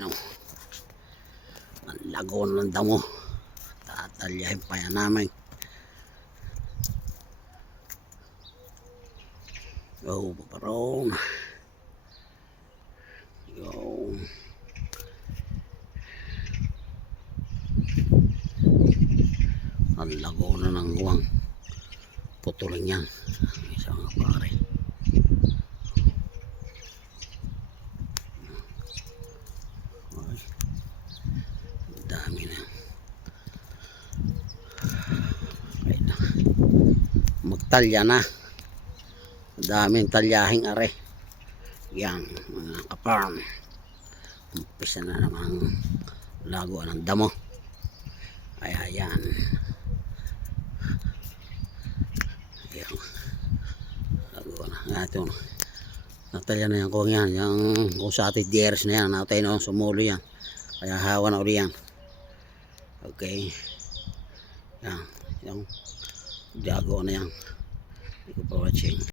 Ayun o. Ang lago ng damo. Tatalyahin pa yan namin. Go, paparoon. Go. Ang lago na ng guwang. Putulin yan. Isang pare. Dami na. Magtalya na. Daming talyahing are. Yan, mga kaparm. Umpisa na namang lago ng damo. Ay, ayan. Ayan. Lago na. Ito. Natalya na yan kung yan. Yung usati dieres na yan. Natay na sumulo yan. Kaya hawa na uli yan. Okay. Yan. Yung lago na yan. Thank you for watching.